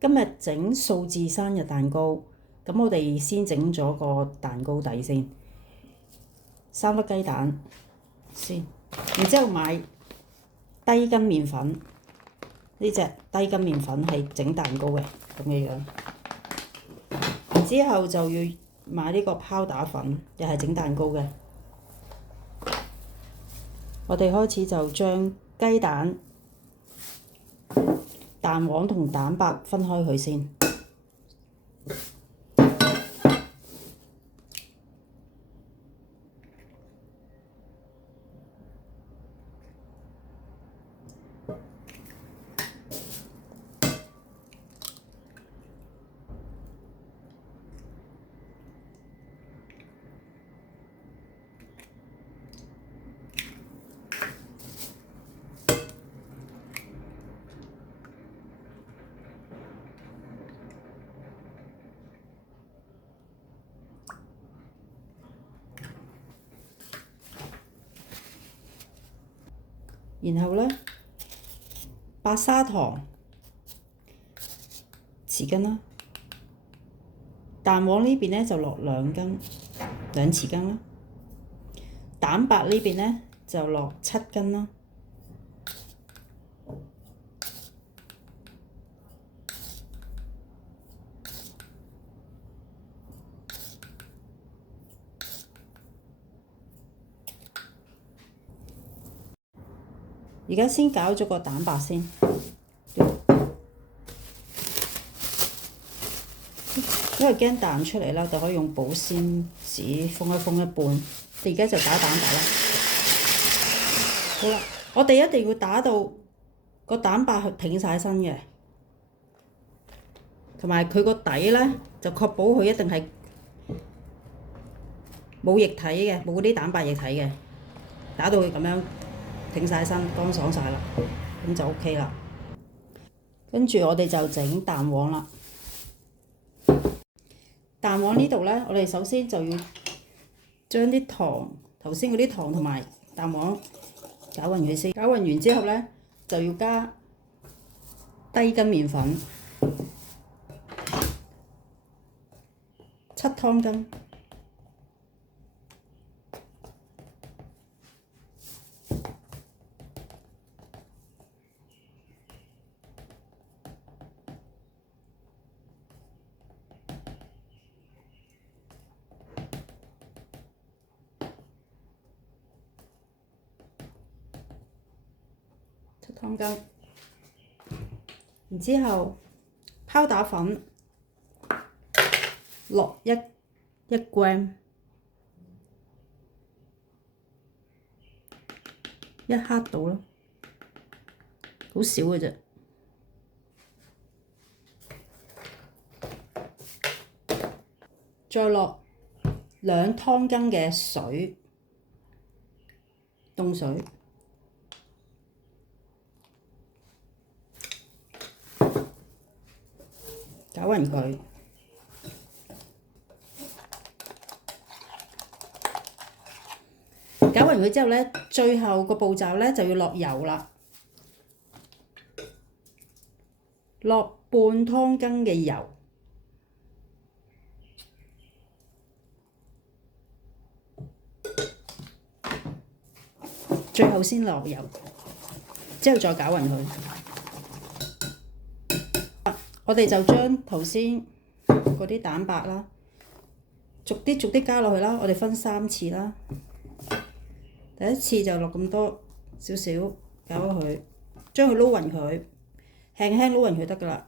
今日整數字生日蛋糕，咁我哋先整咗個蛋糕底先，3粒雞蛋先，然之後買低筋麵粉，呢隻低筋麵粉係整蛋糕嘅咁嘅樣。然之後就要買呢個拋打粉，又係整蛋糕嘅。我哋開始就將雞蛋、蛋黃同蛋白分開佢先。然後呢，白砂糖、匙羹啦，蛋黃呢邊呢就落2匙羹啦，蛋白呢邊呢就落7羹啦。而家先攪咗個蛋白先，因為驚彈出嚟啦，就可以用保鮮紙封一半。你而家就打蛋白啦。好啦，我哋一定要打到個蛋白挺晒身嘅，同埋佢個底呢，就確保佢一定係冇液體嘅，冇嗰啲蛋白液體嘅，打到佢咁樣挺晒身，乾爽晒啦，咁就 OK 啦。跟住我哋就整蛋黃啦。蛋黃呢度呢，我哋首先就要將啲糖，頭先嗰啲糖同埋蛋黃攪勻佢先。攪勻完之後呢，就要加低筋麵粉7湯羹。7湯羹，然之後拋打粉落1 gram， 1克到啦，好少嘅啫。再落2湯羹嘅水，凍水。攪勻佢，攪勻佢之後呢，最後個步驟呢就要落油啦，落半湯羹嘅油，最後先落油，之後再攪勻佢。我哋就將頭先嗰啲蛋白啦，逐啲加落去啦。我哋分3次啦。第一次就落咁多少少，攪佢，將佢撈勻佢，輕輕撈勻佢得㗎啦。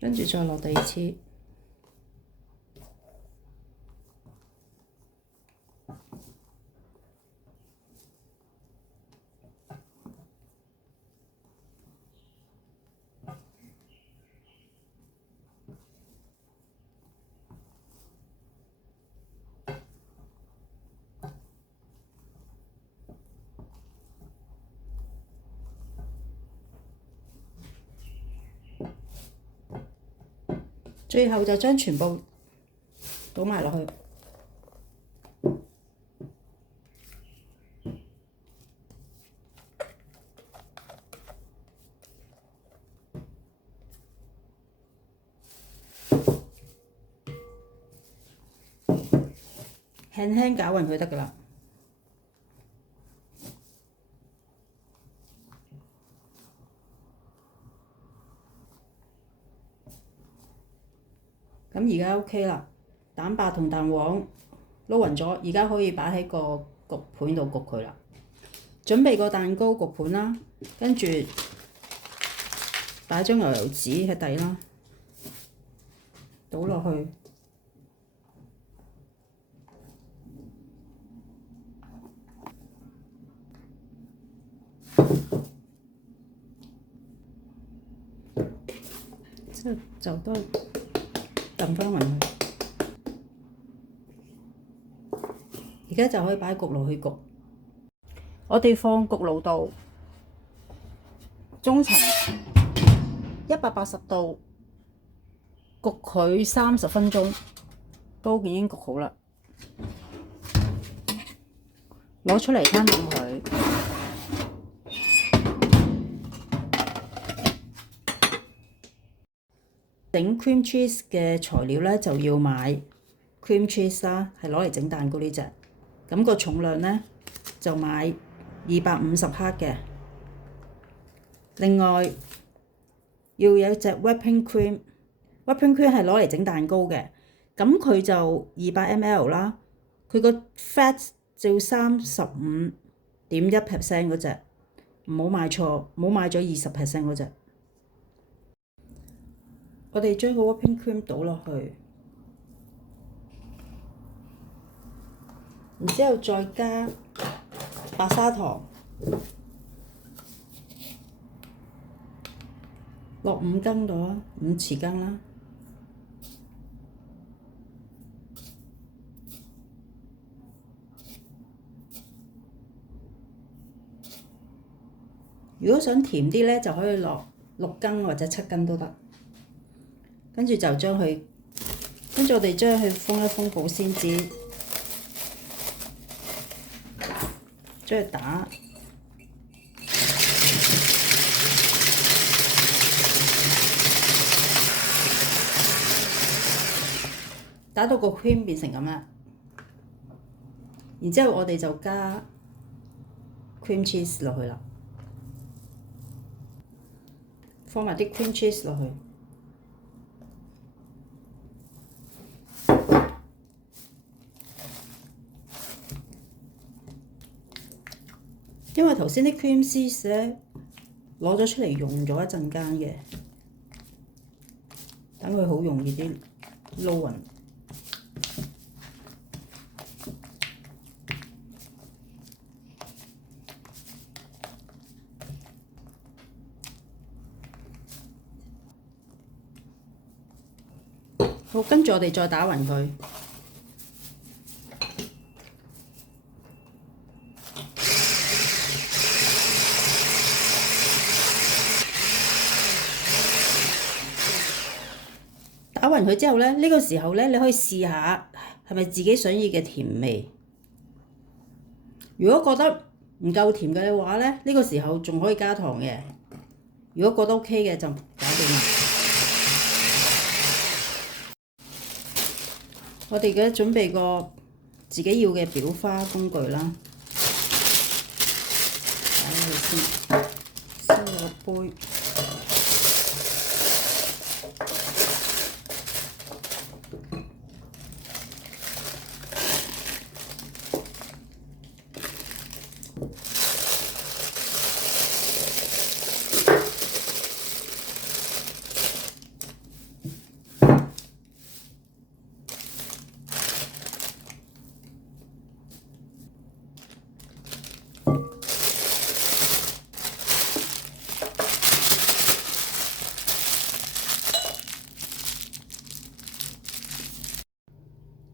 跟住再落第2次，最後就將全部倒埋落去。輕輕攪勻佢得㗎啦。咁而家 OK 啦，蛋白同蛋黃撈勻咗，而家可以擺喺個焗盤度焗佢啦。準備個蛋糕焗盤啦，跟住擺張牛油紙喺底啦，倒落去。之後就都揼翻勻佢，而家就可以擺焗爐去焗。我哋放焗爐度，中層180度焗佢30分鐘，都已經焗好啦。攞出嚟攤凍佢。整 cream cheese 嘅材料咧就要買 cream cheese 啦，係攞嚟整蛋糕呢隻。咁個重量咧就買250克嘅。另外要有隻 whipping cream，whipping cream 係攞嚟整蛋糕嘅。咁佢就200 ml 啦，佢個 fat 就要35.1% 嗰隻，唔好買錯，唔好買咗20% 嗰隻。我哋將個 whipping cream 倒落去，然之後再加白砂糖，落5羹度啊，5匙羹啦。如果想甜啲咧，就可以落6羹或者7羹都得。跟住就將佢，跟住我哋將佢封一封保鮮紙，將佢打到個 cream 變成咁啦。然之後我哋就加 cream cheese 落去啦，放埋啲 cream cheese 落去。因為頭先啲 cream cheese 咧攞咗出嚟溶咗一陣間嘅，等佢好容易啲撈勻。好，跟住我哋再打勻佢。打勻佢之後咧，呢個時候咧，你可以試下係咪自己想要嘅甜味。如果覺得唔夠甜嘅話咧，呢個時候仲可以加糖嘅。如果覺得 OK 嘅就搞掂啦。我哋嘅準備個自己要嘅裱花工具啦，擺落去先，收落個杯。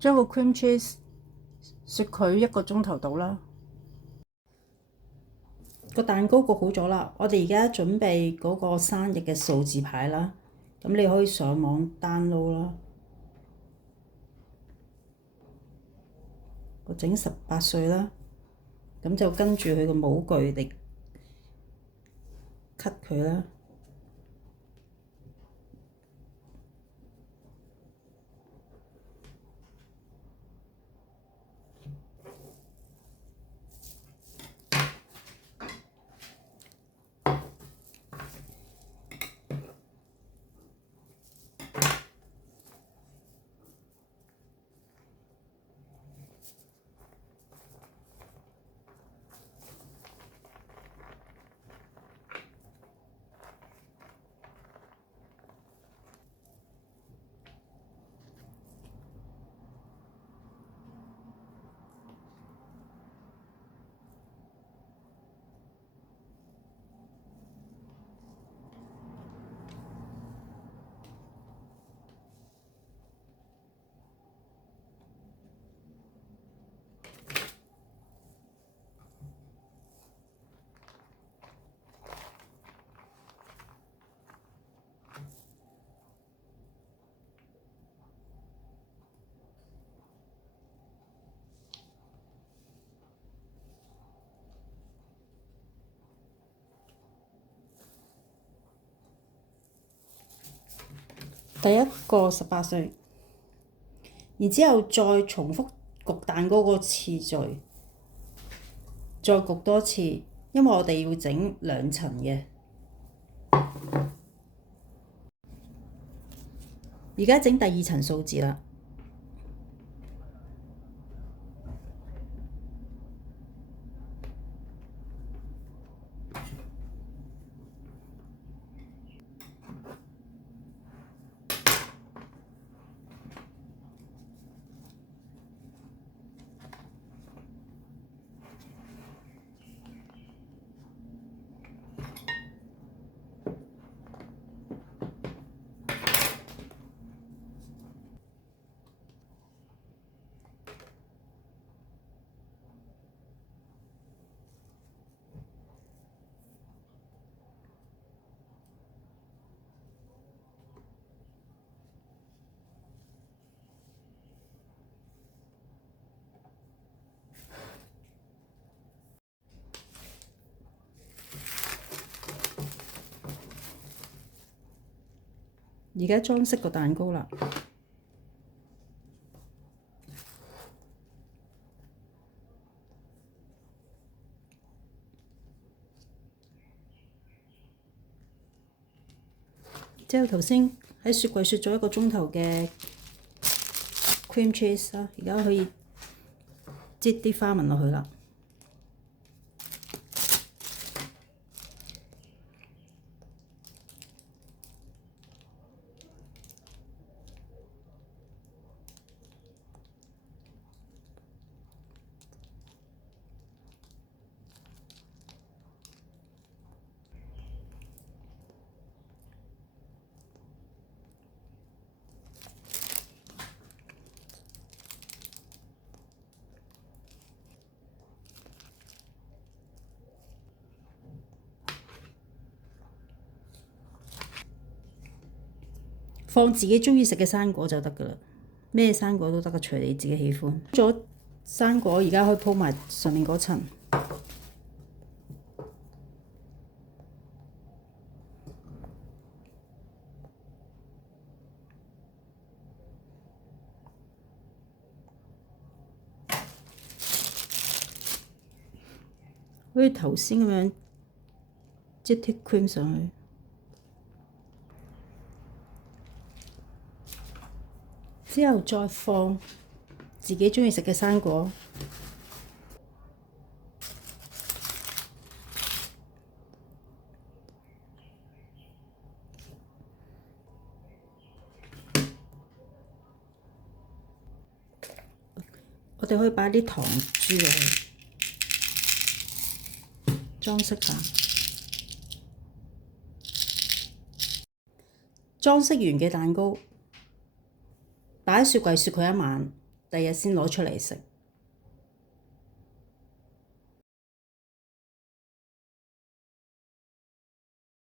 將個 cream cheese 雪佢1個鐘頭到啦。個蛋糕焗好咗啦，我哋而家準備嗰個生日嘅數字牌啦。咁你可以上網 download 啦。我整18歲啦，咁就跟住佢個模具嚟 cut 佢啦。第一個18歲，然之後再重複焗蛋糕個次序，再焗多次，因為我哋要整2層嘅。而家整第2層數字啦。而家裝飾個蛋糕啦，之後頭先喺雪櫃雪咗1個鐘頭嘅 cream cheese 啦，而家可以擠啲花紋落去啦。放自己鍾意食嘅生果就得㗎啦，咩生果都得㗎，隨你自己喜歡。咗生果而家可以鋪埋上面嗰層。好似頭先咁樣擠啲 cream 上去。之後再放自己鍾意食嘅生果，我哋可以擺啲糖珠落去裝飾下。裝飾完嘅蛋糕擺喺雪櫃雪佢1晚，第二日先攞出嚟食。